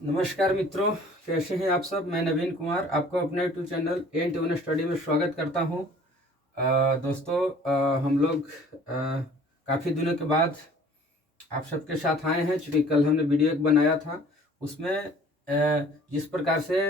नमस्कार मित्रों, कैसे हैं आप सब। मैं नवीन कुमार आपको अपने YouTube channel N T one study में स्वागत करता हूं। दोस्तों, हम लोग काफ़ी दिनों के बाद आप सबके साथ आए हैं। चूँकि कल हमने वीडियो एक बनाया था, उसमें जिस प्रकार से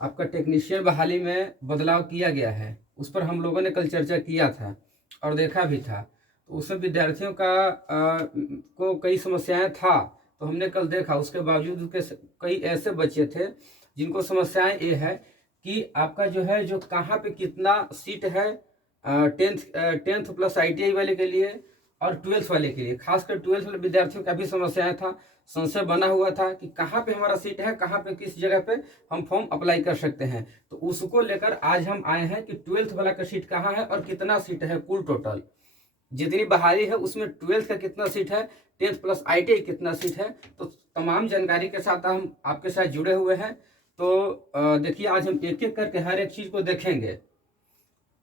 आपका टेक्नीशियन बहाली में बदलाव किया गया है उस पर हम लोगों ने कल चर्चा किया था और देखा भी था। तो उसमें विद्यार्थियों को कई समस्याएं था, तो हमने कल देखा। उसके बावजूद उसके कई ऐसे बच्चे थे जिनको समस्याएं ये है कि आपका जो है जो कहाँ पे कितना सीट है टेंथ प्लस आईटीआई वाले के लिए और ट्वेल्थ वाले के लिए। खासकर ट्वेल्थ वाले विद्यार्थियों का भी समस्याएं था, संशय बना हुआ था कि कहाँ पे हमारा सीट है, कहाँ पे किस जगह पे हम फॉर्म अप्लाई कर सकते हैं। तो उसको लेकर आज हम आए हैं कि ट्वेल्थ वाला का सीट कहाँ है और कितना सीट है। कुल टोटल जितनी बहाली है उसमें ट्वेल्थ का कितना सीट है, टेंथ प्लस आईटीआई कितना सीट है। तो तमाम जानकारी के साथ हम आपके साथ जुड़े हुए हैं। तो देखिए, आज हम एक एक करके हर एक चीज़ को देखेंगे।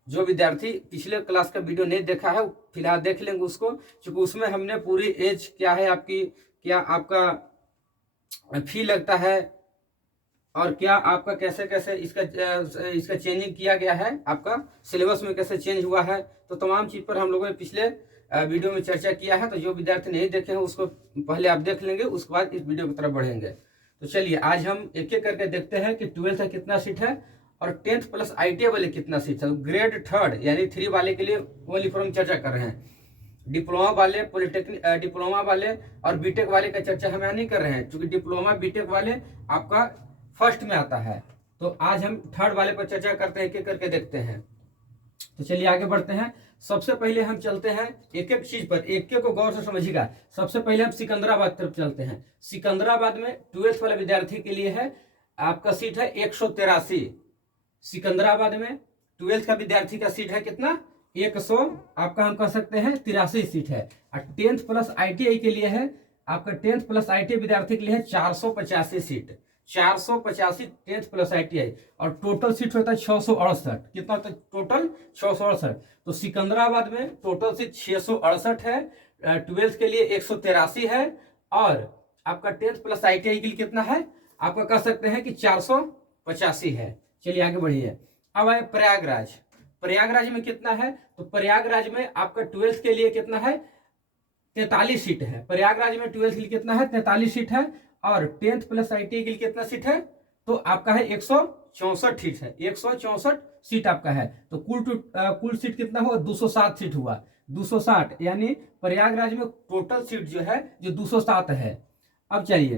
जो विद्यार्थी पिछले क्लास का वीडियो नहीं देखा है फिलहाल देख लेंगे उसको, क्योंकि उसमें हमने पूरी एज क्या है आपकी, क्या आपका फी लगता है और क्या आपका कैसे कैसे इसका चेंजिंग किया गया है, आपका सिलेबस में कैसे चेंज हुआ है। तो तमाम चीज़ पर हम लोगों ने पिछले वीडियो में चर्चा किया है। तो जो विद्यार्थी नहीं देखे हैं उसको पहले आप देख लेंगे, उसके बाद इस वीडियो की तरफ बढ़ेंगे। तो चलिए आज हम एक एक करके देखते हैं कि ट्वेल्थ का कितना सीट है और टेंथ प्लस आईटीआई वाले कितना सीट है। ग्रेड थर्ड यानी 3 वाले के लिए ओनली फॉर हम चर्चा कर रहे हैं। डिप्लोमा वाले, पॉलिटेक्निक डिप्लोमा वाले और बीटेक वाले का चर्चा हम यहाँ नहीं कर रहे हैं, क्योंकि डिप्लोमा बीटेक वाले आपका फर्स्ट में आता है। तो आज हम थर्ड वाले पर चर्चा करते हैं, एक एक करके देखते हैं। तो चलिए आगे बढ़ते हैं। सबसे पहले हम चलते हैं एक एक चीज पर, एक एक को गौर से समझिएगा। सबसे पहले हम सिकंदराबाद तरफ चलते हैं। सिकंदराबाद में ट्वेल्थ वाले विद्यार्थी के लिए है आपका सीट है 183। सिकंदराबाद में ट्वेल्थ का विद्यार्थी का सीट है कितना, 100 आपका हम कह सकते हैं 83 सीट है। और टेंथ प्लस आईटीआई के लिए है आपका, टेंथ प्लस आईटीआई विद्यार्थी के लिए है 485 सीट। 485 टेंथ प्लस आईटीआई और टोटल सीट होता है 668। कितना होता है टोटल, 668। तो सिकंदराबाद में टोटल सीट 668 है, ट्वेल्थ के लिए 183 है और आपका टेंथ प्लस आईटीआई के लिए कितना है, आपका कह सकते हैं कि 485 है। चलिए आगे बढ़िए। अब आए प्रयागराज। प्रयागराज में कितना है, तो प्रयागराज में आपका ट्वेल्थ के लिए कितना है, 43 सीट है। प्रयागराज में ट्वेल्थ के लिए कितना है, 43 सीट है और टेंथ प्लस आईटीआई के लिए कितना सीट है, तो आपका है 164 सीट है। 164 सीट आपका है। तो कुल सीट कितना हुआ, 207 सीट हुआ। 260 यानी प्रयागराज में टोटल सीट जो है जो 207 है। अब चलिए,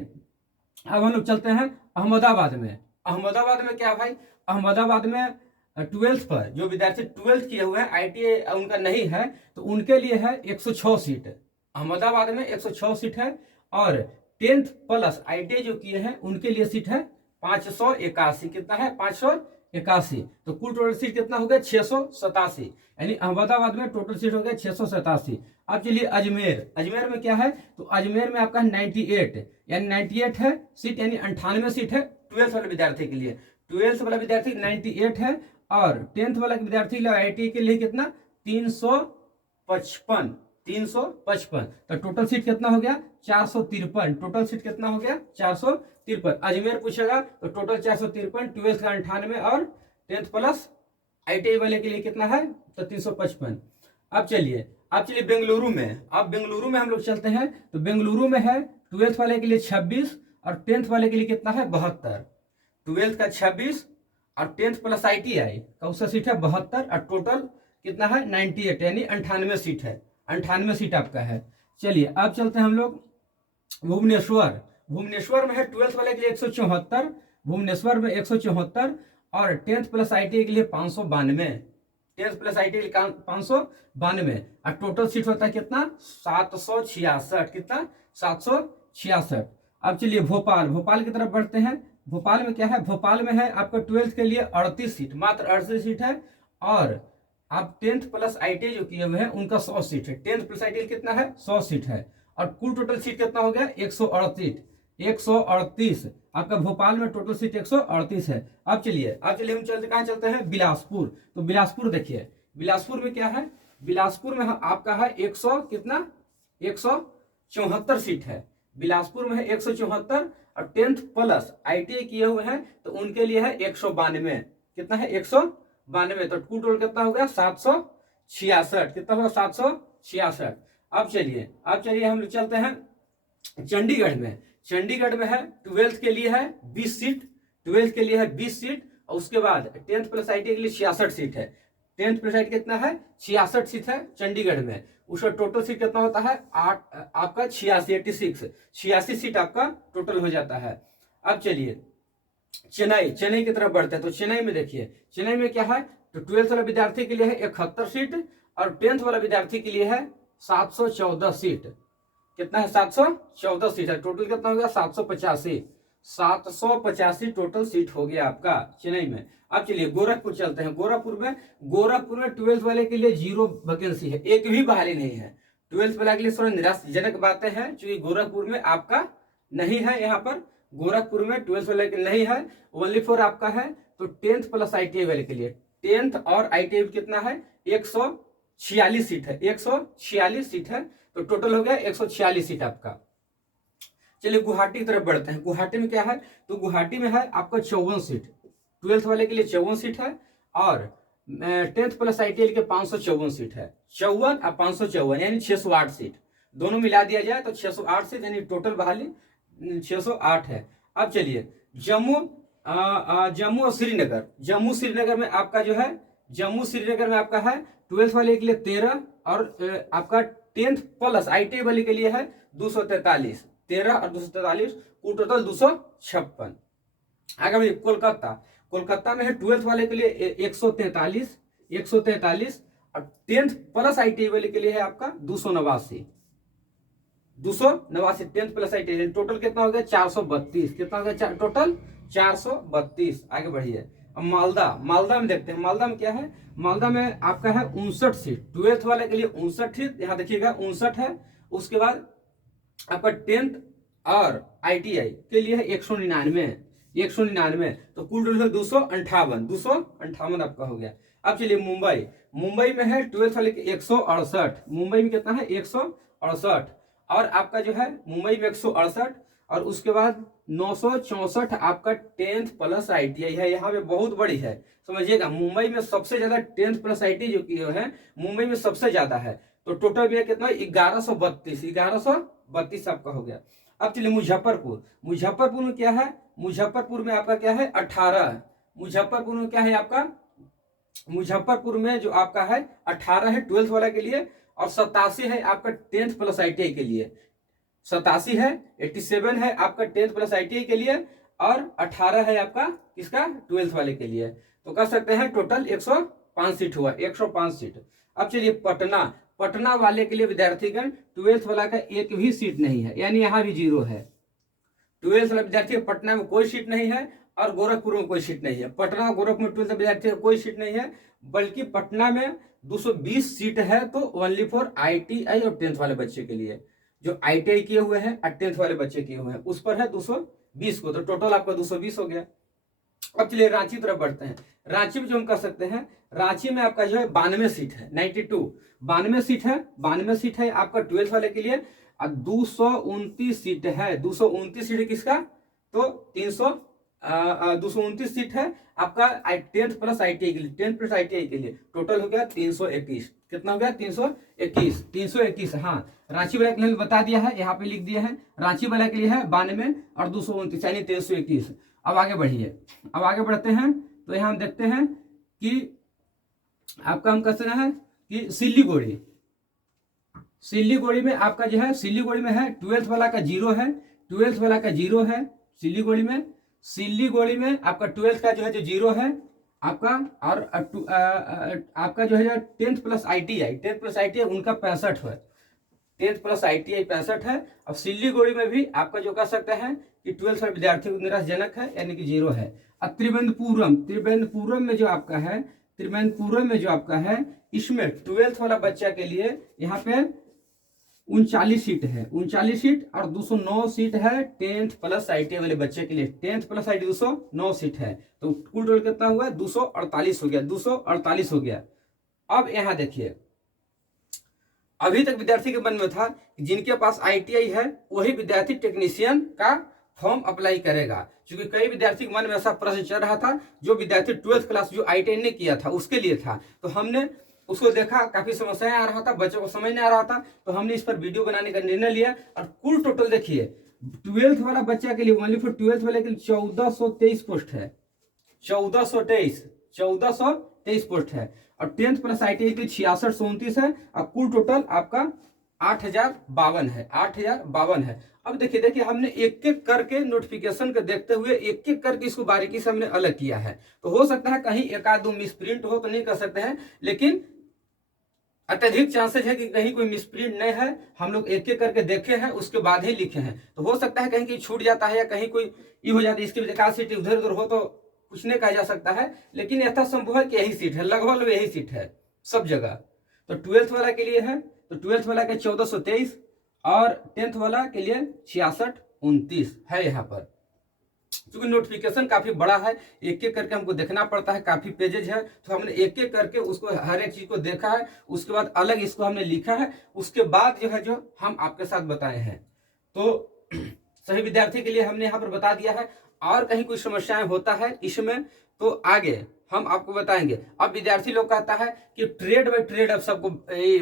अब हम लोग चलते हैं अहमदाबाद में। अहमदाबाद में क्या भाई, अहमदाबाद में ट्वेल्थ पर जो विद्यार्थी ट्वेल्थ किए हुए हैं, आईटीआई उनका नहीं है, तो उनके लिए है 106 सीट। अहमदाबाद में 106 सीट है और टेंथ प्लस आईटीआई जो किए हैं उनके लिए सीट है 581। कितना है, 581। तो कुल टोटल सीट कितना हो गया, 687। यानी अहमदाबाद में टोटल सीट हो गया 687। अब चलिए अजमेर। अजमेर में क्या है, तो अजमेर में आपका 98 यानी 98 है सीट, यानी 98 सीट है ट्वेल्थ वाले विद्यार्थी के लिए। ट्वेल्थ वाला विद्यार्थी 98 है और टेंथ वाला विद्यार्थी के लिए आईटीआई के लिए कितना, 355। 355। तो टोटल सीट कितना हो गया, 453। टोटल सीट कितना हो गया, 453। अजमेर पूछेगा तो टोटल 453, ट्वेल्थ का 98 और टेंथ प्लस आईटीआई वाले के लिए कितना है, तो 355। अब चलिए बेंगलुरु में। अब बेंगलुरु में हम लोग चलते हैं। तो बेंगलुरु में है ट्वेल्थ वाले के लिए 26 और टेंथ वाले के लिए कितना है, 72। ट्वेल्थ का 26 और टेंथ प्लस आईटीआई का उसका सीट है 72 और टोटल कितना है, 98 यानी 98 सीट है। 98 सीट आपका है। चलिए अब चलते हैं हम लोग भुवनेश्वर। भुवनेश्वर में है ट्वेल्थ वाले के लिए 174। भुवनेश्वर में 174 और टेंथ प्लस आईटीआई के लिए 592। टेंथ प्लस आईटीआई के लिए 592 और टोटल सीट होता है कितना, 766। कितना, 766। अब चलिए भोपाल। भोपाल की तरफ बढ़ते हैं। भोपाल में क्या है, भोपाल में है आपका ट्वेल्थ के लिए 38 सीट, मात्र 38 सीट है और आप टेंथ प्लस आईटीआई जो किए हुए हैं उनका 100 सीट है। टेंथ प्लस आईटीआई कितना है, 100 सीट है और कुल टोटल सीट कितना हो गया, 138। 138 आपका भोपाल में टोटल सीट 138 है। अब चलिए हम चलते कहाँ चलते हैं, बिलासपुर। तो बिलासपुर देखिए, बिलासपुर में क्या है, बिलासपुर में आपका है 100 कितना, 174 सीट है। बिलासपुर में है 174 और 10th प्लस ITI किए हुए हैं तो उनके लिए है 192। कितना है 192, तो कुल टोटल कितना हो गया 766। कितना होगा 766। अब चलिए हम लोग चलते हैं चंडीगढ़ में। चंडीगढ़ में है 12th के लिए है 20 सीट, 12th के लिए है 20 सीट और उसके बाद 10th प्लस ITI के लिए 66 सीट है। 10th प्लस ITI कितना है 66 सीट है चंडीगढ़ में। उसका टोटल सीट कितना होता है 8 आपका 86 सीट आपका टोटल हो जाता है। अब चलिए चेन्नई की तरफ बढ़ते हैं। तो चेन्नई में देखिए, चेन्नई में क्या है तो 12th वाला विद्यार्थी के लिए है 71 सीट और 10th वाला विद्यार्थी के लिए है 714 सीट। कितना है 714 सीट है। टोटल कितना हो गया 785 टोटल सीट हो गया आपका चेन्नई में। अब चलिए गोरखपुर चलते हैं। गोरखपुर में 12th वाले के लिए 0 वैकेंसी है, एक भी बहाली नहीं है। 12th वाले के लिए थोड़ा निराशाजनक बातें हैं क्योंकि गोरखपुर में आपका नहीं है। यहाँ पर गोरखपुर में 12th वाले के नहीं है, ओनली फॉर आपका है तो 10th प्लस ITI वाले के लिए। 10th और ITI कितना है 146 सीट है, 146 सीट है तो टोटल हो गया 146 सीट आपका। चलिए गुवाहाटी की तरफ बढ़ते हैं। गुवाहाटी में क्या है तो गुवाहाटी में है आपका 54 सीट, 12th वाले के लिए 54 सीट है और 10th प्लस ITI के 554 सीट है। 54 और 554 यानी 608 सीट दोनों मिला दिया जाए तो 608 सीट यानी टोटल बहाली 608 है। अब चलिए जम्मू और श्रीनगर। जम्मू श्रीनगर में आपका जो है आपका है 12th वाले के लिए 13 और आपका 10th प्लस ITI वाले के लिए है 243। 13 और 243 कुल टोटल 256। आगे बढ़िए कोलकाता में है 12th वाले के लिए 143 और 10th प्लस ITI वाले के लिए है आपका 289। 10th प्लस ITI टोटल कितना हो गया 432। कितना हो गया टोटल 432। आगे बढ़िए अब मालदा में देखते हैं। मालदा में क्या है, मालदा में आपका है 59 सीट, 12th वाले के लिए 59 सीट, यहाँ देखिएगा 59 है। उसके बाद आपका 10th और ITI के लिए है 199 तो कुल टोटल 258 आपका हो गया। अब चलिए मुंबई में है 12th वाले के 168। मुंबई में कितना है 168 और आपका जो है मुंबई में 168 और उसके बाद 964 आपका 10th प्लस ITI है। यहाँ पे बहुत बड़ी है समझिएगा। मुंबई में सबसे ज्यादा 10th प्लस ITI जो की है मुंबई में सबसे ज्यादा है तो टोटल भी कितना 1132 आपका हो गया। अब चलिए मुजफ्फरपुर में क्या है, मुजफ्फरपुर में आपका क्या है 18। मुजफ्फरपुर में क्या है आपका, मुजफ्फरपुर में जो आपका है 18 है 12th वाला के लिए और 87 है आपका 10th प्लस ITI के लिए। 87 है, 87 है आपका 10th प्लस ITI के लिए और 18 है आपका किसका 12th वाले के लिए। तो कह सकते हैं टोटल 105 सीट हुआ, 105 सीट। अब चलिए पटना वाले के लिए विद्यार्थीगण 12th वाला का एक भी सीट नहीं है, यानी यहाँ भी 0 है। 12th वाला विद्यार्थी पटना में कोई सीट नहीं है और गोरखपुर में कोई सीट नहीं है। पटना और गोरखपुर में 12th विद्यार्थी का कोई सीट नहीं है, बल्कि पटना में 220 सीट है तो ओनली फॉर ITI और 10th वाले बच्चे के लिए। जो ITI किए हुए हैं और 10th वाले बच्चे किए हुए हैं उस पर है 220 को, तो टोटल आपका 220 हो गया। अब चलिए रांची तरफ बढ़ते हैं। रांची में जो हम कर सकते हैं, रांची में आपका जो है 92 सीट है, 92 सीट है आपका 12th वाले के लिए और 229 सीट है। 229 सीट किसका तो 229 सीट है आपका 10th प्लस ITI के लिए। 10th प्लस ITI के लिए टोटल हो गया 321। कितना हो गया 321। हाँ, रांची वाला के लिए बता दिया है, यहाँ पे लिख दिया है। रांची वाला के लिए है 92 और 229 यानी 321। अब आगे बढ़ते हैं तो यहाँ हम देखते हैं कि आपका हम कहते हैं कि सिल्लीगुड़ी में आपका जो है, सिल्लीगुड़ी में है 12th वाला का 0 है, 12th वाला का 0 है सिल्लीगुड़ी में आपका 12th का जो है जो 0 है आपका और आपका जो है 10th प्लस ITI उनका 65 है। 10th प्लस ITI 65 है। अब सिल्लीगुड़ी में भी आपका जो कह सकते हैं कि 12th वाले विद्यार्थी को निराशजनक है यानी कि 0 है। अब त्रिवेंद्रपुरम में जो आपका है इसमें 12th वाला बच्चा के लिए यहाँ पे 39 सीट है, 39 सीट और 209 सीट है 10th प्लस ITI वाले बच्चे के लिए। 10th प्लस ITI 209 सीट है तो कुल टोटल कितना हुआ 248 हो गया, 248 हो गया। अब यहाँ देखिए अभी तक विद्यार्थी के मन में था कि जिनके पास ITI है वही विद्यार्थी टेक्नीशियन का फॉर्म अप्लाई करेगा, क्योंकि कई विद्यार्थी के मन में ऐसा प्रश्न चल रहा था जो विद्यार्थी 12th क्लास जो ITI ने किया था उसके लिए था। तो हमने उसको देखा, काफी समस्याएं आ रहा था, बच्चों को समझ नहीं आ रहा था, तो हमने इस पर वीडियो बनाने का निर्णय लिया। और कुल टोटल देखिए 12th वाला बच्चा के लिए, ओनली फॉर 12th वाले के लिए 1423 पोस्ट है, 1423 पोस्ट है। और 10th प्लस ITI की 6629 है। और कुल टोटल आपका 8052 है, 8052 है। अब देखिए हमने एक एक करके नोटिफिकेशन को देखते हुए एक एक करके इसको बारीकी से हमने अलग किया है। तो हो सकता है कहीं एक आध दो मिसप्रिंट हो, तो नहीं कर सकते हैं, लेकिन अत्यधिक चांसेस है कि कहीं कोई मिसप्रिंट नहीं है। हम लोग एक एक करके देखे हैं, उसके बाद ही लिखे हैं। तो हो सकता है कहीं छूट जाता है या कहीं कोई ये हो जाता है, इसकी वजह सीट इधर उधर हो तो कुछ नहीं कहा जा सकता है, लेकिन यथासंभव है कि यही सीट है, लगभग यही सीट है सब जगह। तो 12th वाला के लिए है, तो 12th वाला के 1423 और 10th वाला के लिए 6629 है यहाँ पर। क्योंकि नोटिफिकेशन काफी बड़ा है, एक एक करके हमको देखना पड़ता है, काफी पेजेज है, तो हमने एक एक करके उसको हर एक चीज को देखा है, उसके बाद अलग इसको हमने लिखा है, उसके बाद जो है जो हम आपके साथ बताए हैं। तो सभी विद्यार्थी के लिए हमने यहाँ पर बता दिया है। और कहीं कोई समस्याएं होता है इसमें तो आगे हम आपको बताएंगे। अब विद्यार्थी लोग कहता है कि ट्रेड बाय ट्रेड अब सबको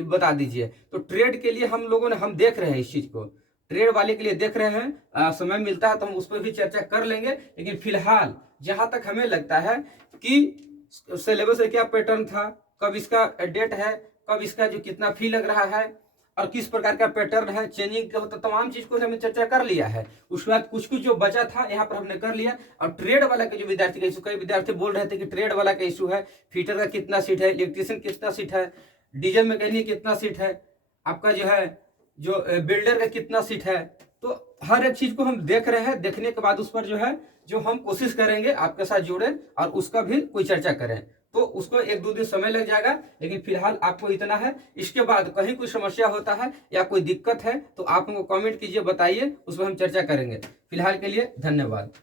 बता दीजिए। तो ट्रेड के लिए हम देख रहे हैं इस चीज को, ट्रेड वाले के लिए देख रहे हैं। समय मिलता है तो हम उस पर भी चर्चा कर लेंगे, लेकिन फिलहाल जहां तक हमें लगता है कि सिलेबस में क्या पैटर्न था, कब इसका डेट है, कब इसका जो कितना फी लग रहा है और किस प्रकार का पैटर्न है, चेंजिंग का होता, तमाम चीज को हमने चर्चा कर लिया है। उसके बाद कुछ कुछ जो बचा था यहाँ पर हमने कर लिया। और ट्रेड वाला के जो विद्यार्थी का इशू, कई विद्यार्थी बोल रहे थे कि ट्रेड वाला का इशू है, फीटर का कितना सीट है, इलेक्ट्रीशियन कितना सीट है, डीजल मैकेनिक कितना सीट है, आपका जो है जो बिल्डर का कितना सीट है। तो हर एक चीज को हम देख रहे हैं, देखने के बाद उस पर जो है जो हम कोशिश करेंगे आपके साथ जुड़े और उसका भी कोई चर्चा करें। तो उसको एक दो दिन समय लग जाएगा, लेकिन फिलहाल आपको इतना है। इसके बाद कहीं कोई समस्या होता है या कोई दिक्कत है तो आप हमको कमेंट कीजिए, बताइए, उस पर हम चर्चा करेंगे। फिलहाल के लिए धन्यवाद।